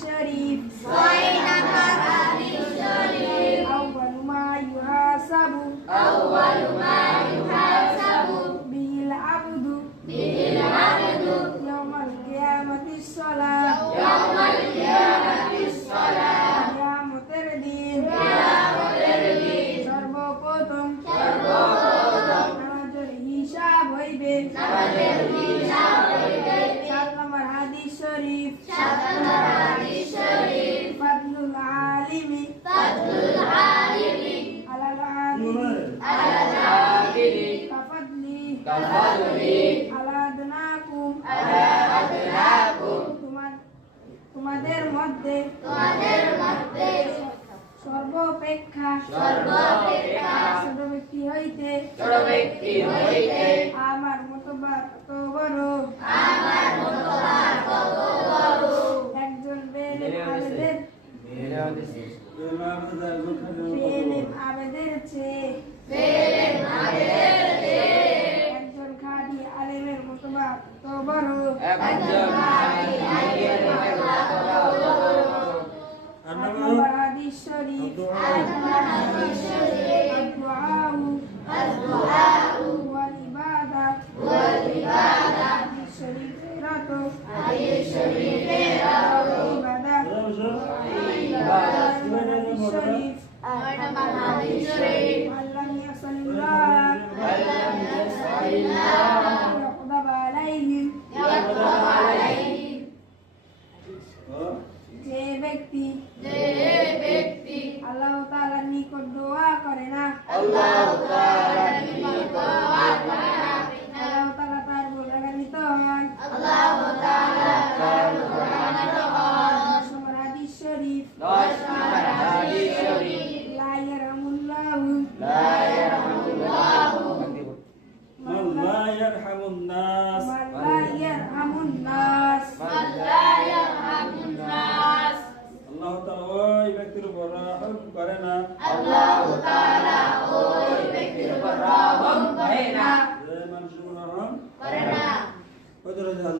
শরীফ আউয়ালু মা ইউহাসাবু বিল আবদু ইয়াউমাল কিয়ামাতিস সালাহ কিয়ামতের দিন সর্বপ্রথম নামাজের হিসাব হইবে 7 নম্বর হাদিস শরীফ ফাদলুল আলিমি আলাল আলিমি কাফাদলি আলা আদনাকুম তোমাদের মধ্যে সর্বাপেক্ষা ছোট ব্যক্তি হইতে আমার মতবাদ তো বড় একজন আবেদের চেয়ে একজন খাঁটি আলেমের মতবাদ তো বড় হাদিস শরীফ আদ-দুআউ ওয়াল ইবাদা হাদিস শরীফের ইবাদত হাদিস শরীফ আল্লাহ ইয়াসাল্লাহ ইয়াকদাব আলাইহিম যে ব্যক্তি আল্লাহ তাআলার নিকট দোয়া করে না